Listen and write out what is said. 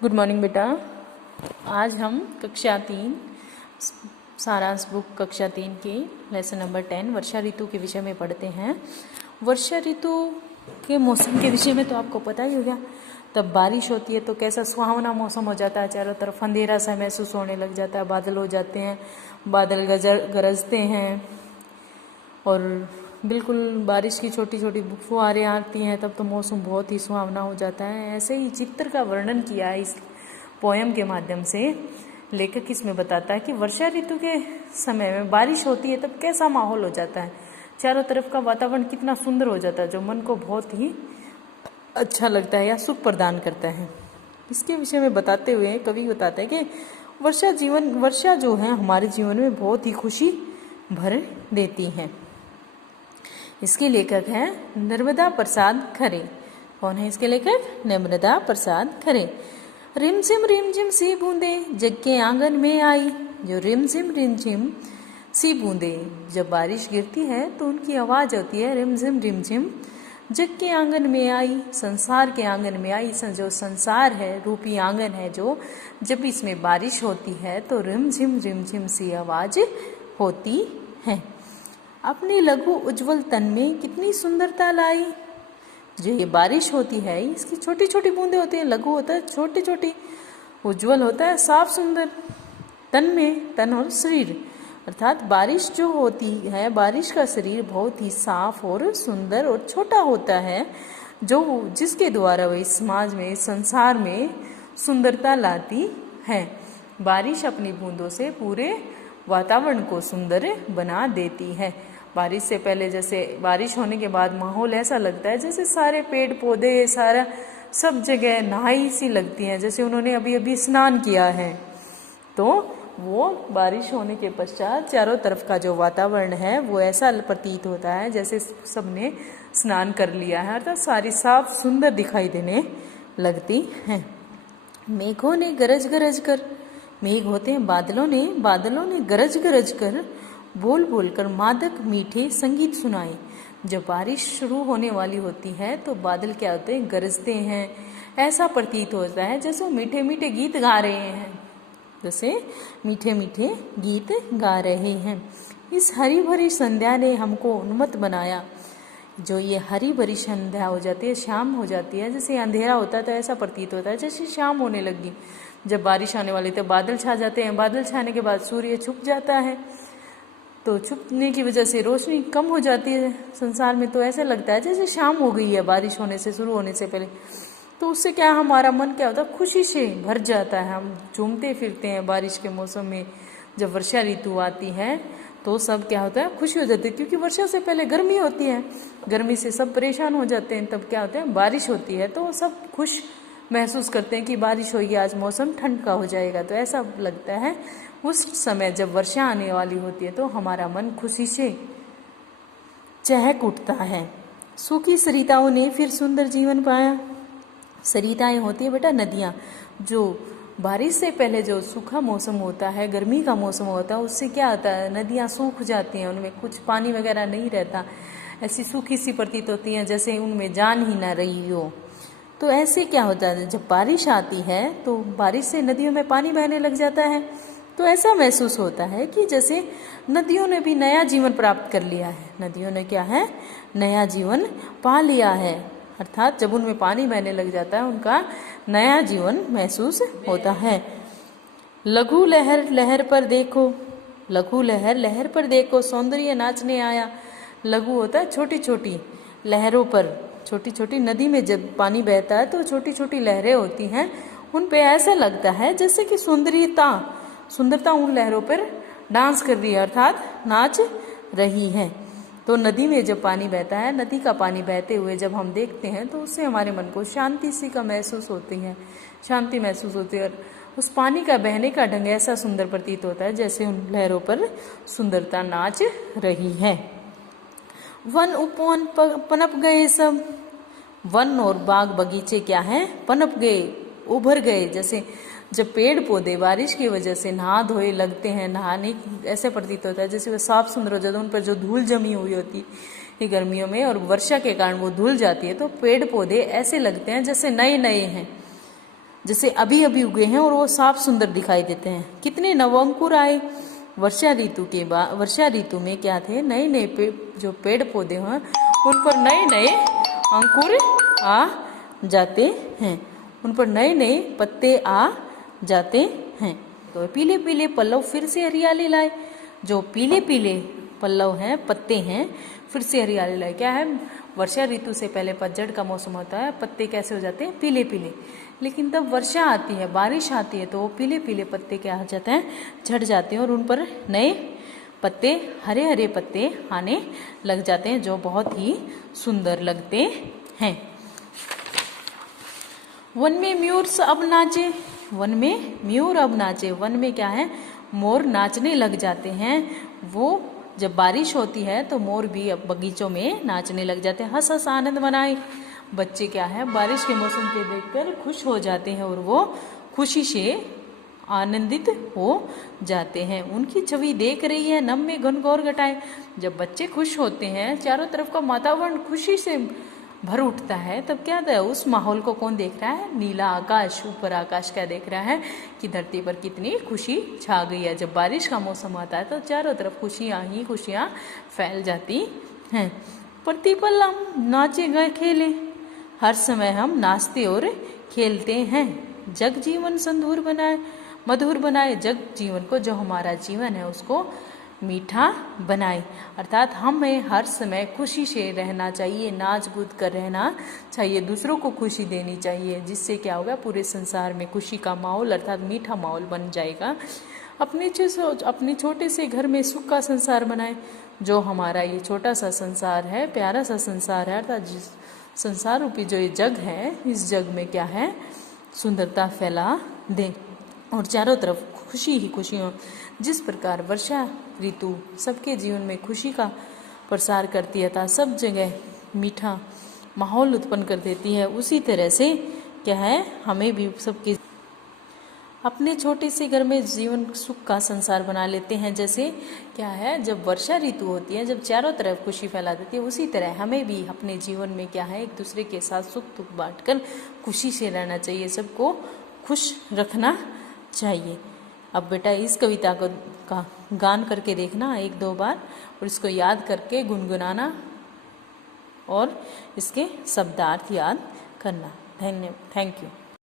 Good morning बेटा। आज हम कक्षा 3 सारांश बुक कक्षा 3 की लेसन नंबर 10 वर्षा ऋतु के विषय में पढ़ते हैं। वर्षा ऋतु के मौसम के विषय में तो आपको पता ही होगा। तब बारिश होती है तो कैसा सुहावना मौसम हो जाता है, चारों तरफ अंधेरा सा महसूस होने लग जाता है, बादल हो जाते हैं, बादल गरजते हैं और बिल्कुल बारिश की छोटी छोटी फुहारें आती हैं, तब तो मौसम बहुत ही सुहावना हो जाता है। ऐसे ही चित्र का वर्णन किया है इस पोयम के माध्यम से। लेखक इसमें बताता है कि वर्षा ऋतु के समय में बारिश होती है तब कैसा माहौल हो जाता है, चारों तरफ का वातावरण कितना सुंदर हो जाता है, जो मन को बहुत ही अच्छा लगता है या सुख प्रदान करता है। इसके विषय में बताते हुए कवि बताते हैं कि वर्षा जो है हमारे जीवन में बहुत ही खुशी भर देती है। इसके लेखक हैं नर्मदा प्रसाद खरे। कौन है इसके लेखक? नर्मदा प्रसाद खरे। रिमझिम सी बूंदे जग के आंगन में आई। जो रिमझिम सी बूंदे, जब बारिश गिरती है तो उनकी आवाज होती है रिमझिम जग के आंगन में आई, संसार के आंगन में आई। जो संसार है रूपी आंगन है, जो जब इसमें बारिश होती है तो रिमझिम सी आवाज होती है। अपनी लघु उज्जवल तन में कितनी सुंदरता लाई। जो ये बारिश होती है इसकी छोटी छोटी बूंदें होती हैं, लघु होता है छोटी छोटी, उज्जवल होता है साफ सुंदर। तन और शरीर, अर्थात बारिश जो होती है, बारिश का शरीर बहुत ही साफ और सुंदर और छोटा होता है, जो जिसके द्वारा वह समाज में, संसार में सुंदरता लाती है। बारिश अपनी बूंदों से पूरे वातावरण को सुंदर बना देती है। बारिश से पहले, जैसे बारिश होने के बाद माहौल ऐसा लगता है जैसे सारे पेड़ पौधे, सारा सब जगह नहाई सी लगती है, जैसे उन्होंने अभी अभी स्नान किया है। तो वो बारिश होने के पश्चात चारों तरफ का जो वातावरण है वो ऐसा प्रतीत होता है जैसे सबने स्नान कर लिया है, अर्थात सारी साफ सुंदर दिखाई देने लगती हैं। मेघों ने गरज कर, मेघ होते हैं बादलों ने गरज कर, बोल बोल कर मादक मीठे संगीत सुनाए। जब बारिश शुरू होने वाली होती है तो बादल क्या होते हैं, गरजते हैं। ऐसा प्रतीत होता है जैसे वो मीठे मीठे गीत गा रहे हैं, जैसे मीठे मीठे गीत गा रहे हैं। इस हरी भरी संध्या ने हमको उन्मत्त बनाया। जो ये हरी भरी संध्या हो जाती है, शाम हो जाती है, जैसे अंधेरा होता है तो ऐसा प्रतीत होता है जैसे शाम होने लगी। जब बारिश आने वाली तो बादल छा जाते हैं, बादल छाने के बाद सूर्य छुप जाता है, तो छुपने की वजह से रोशनी कम हो जाती है संसार में, तो ऐसा लगता है जैसे शाम हो गई है बारिश होने से, शुरू होने से पहले। तो उससे क्या हमारा मन क्या होता है, खुशी से भर जाता है। हम झूमते फिरते हैं बारिश के मौसम में। जब वर्षा ऋतु आती है तो सब क्या होता है, खुशी हो जाती है, क्योंकि वर्षा से पहले गर्मी होती है, गर्मी से सब परेशान हो जाते हैं। तब क्या होता है, बारिश होती है तो सब खुश महसूस करते हैं कि बारिश होगी, आज मौसम ठंड का हो जाएगा। तो ऐसा लगता है उस समय जब वर्षा आने वाली होती है तो हमारा मन खुशी से चहक उठता है। सूखी सरिताओं ने फिर सुंदर जीवन पाया। सरिताएं होती है बेटा नदियाँ, जो बारिश से पहले जो सूखा मौसम होता है, गर्मी का मौसम होता है, उससे क्या होता है, नदियाँ सूख जाती हैं, उनमें कुछ पानी वगैरह नहीं रहता, ऐसी सूखी सी प्रतीत होती हैं जैसे उनमें जान ही ना रही हो। तो ऐसे क्या होता है, जब बारिश आती है तो बारिश से नदियों में पानी बहने लग जाता है, तो ऐसा महसूस होता है कि जैसे नदियों ने भी नया जीवन प्राप्त कर लिया है। नदियों ने क्या है, नया जीवन पा लिया है, अर्थात जब उनमें पानी बहने लग जाता है उनका नया जीवन महसूस होता है। लघु लहर पर देखो, लघु लहर पर देखो, सौंदर्य नाचने आया। लघु होता है छोटी छोटी लहरों पर, छोटी छोटी नदी में जब पानी बहता है तो छोटी छोटी लहरें होती हैं, उन पे ऐसा लगता है जैसे कि सुंदरता उन लहरों पर डांस कर रही है, अर्थात नाच रही है। तो नदी में जब पानी बहता है, नदी का पानी बहते हुए जब हम देखते हैं तो उससे हमारे मन को शांति सी का महसूस होती है, शांति महसूस होती है। उस पानी का बहने का ढंग ऐसा सुंदर प्रतीत होता है जैसे उन लहरों पर सुंदरता नाच रही है। वन उपवन पनप गए सब, वन और बाग बगीचे क्या हैं, पनप गए, उभर गए। जैसे जब पेड़ पौधे बारिश की वजह से नहा धोए लगते हैं, नहाने ऐसे प्रतीत होता है जैसे वो साफ सुंदर हो जाता है, उन पर जो धूल जमी हुई होती है गर्मियों में और वर्षा के कारण वो धुल जाती है, तो पेड़ पौधे ऐसे लगते हैं जैसे नए नए हैं। जैसे अभी अभी उगे हैं और वो साफ सुंदर दिखाई देते हैं। कितने नवअंकुर आए वर्षा ऋतु के बाद। वर्षा ऋतु में क्या थे, नए नए जो पेड़ पौधे हैं उन पर नए नए अंकुर आ जाते हैं, उन पर नए नए पत्ते आ जाते हैं। तो पीले पीले पल्लव फिर से हरियाली लाए। जो पीले पीले पल्लव हैं, पत्ते हैं, फिर से हरियाली लाए। क्या है, वर्षा ऋतु से पहले पतझड़ का मौसम होता है, पत्ते कैसे हो जाते हैं, पीले पीले। लेकिन तब वर्षा आती है, बारिश आती है, तो वो पीले पीले पत्ते क्या हो जाते हैं, झड़ जाते हैं और उन पर नए पत्ते, हरे हरे पत्ते आने लग जाते हैं, जो बहुत ही सुंदर लगते हैं। वन में मयूर अब नाचे। वन में मयूर अब नाचे। वन में क्या है, मोर नाचने लग जाते हैं। वो जब बारिश होती है तो मोर भी अब बगीचों में नाचने लग जाते हैं। हंस हंस आनंद मनाए। बच्चे क्या है, बारिश के मौसम के देखकर खुश हो जाते हैं और वो खुशी से आनंदित हो जाते हैं। उनकी छवि देख रही है नम में घनघोर घटाए। जब बच्चे खुश होते हैं, चारों तरफ का वातावरण खुशी से भर उठता है, तब क्या है, उस माहौल को कौन देख रहा है, नीला आकाश। ऊपर आकाश क्या देख रहा है कि धरती पर कितनी खुशी छा गई है। जब बारिश का मौसम आता है तो चारों तरफ खुशियाँ ही खुशियाँ फैल जाती हैं। प्रतिपल हम नाचे गए खेले। हर समय हम नाचते और खेलते हैं। जग जीवन संधूर बनाए, मधुर बनाए। जग जीवन को, जो हमारा जीवन है उसको मीठा बनाए। अर्थात हमें हर समय खुशी से रहना चाहिए, नाच कूद कर रहना चाहिए, दूसरों को खुशी देनी चाहिए, जिससे क्या होगा, पूरे संसार में खुशी का माहौल अर्थात मीठा माहौल बन जाएगा। अपने छोटे से घर में सुख का संसार बनाए। जो हमारा ये छोटा सा संसार है, प्यारा सा संसार है, अर्थात जिस संसार रूपी जो ये जग है, इस जग में क्या है, सुंदरता फैला दे और चारों तरफ खुशी ही खुशी हो। जिस प्रकार वर्षा ऋतु सबके जीवन में खुशी का प्रसार करती है, तथा सब जगह मीठा माहौल उत्पन्न कर देती है, उसी तरह से क्या है, हमें भी सबके अपने छोटे से घर में जीवन सुख का संसार बना लेते हैं। जैसे क्या है, जब वर्षा ऋतु होती है, जब चारों तरफ खुशी फैला देती है, उसी तरह हमें भी अपने जीवन में क्या है, एक दूसरे के साथ सुख दुख बांटकर खुशी से रहना चाहिए, सबको खुश रखना चाहिए। अब बेटा इस कविता का गान करके देखना 1-2 बार और इसको याद करके गुनगुनाना और इसके शब्दार्थ याद करना। Thank you.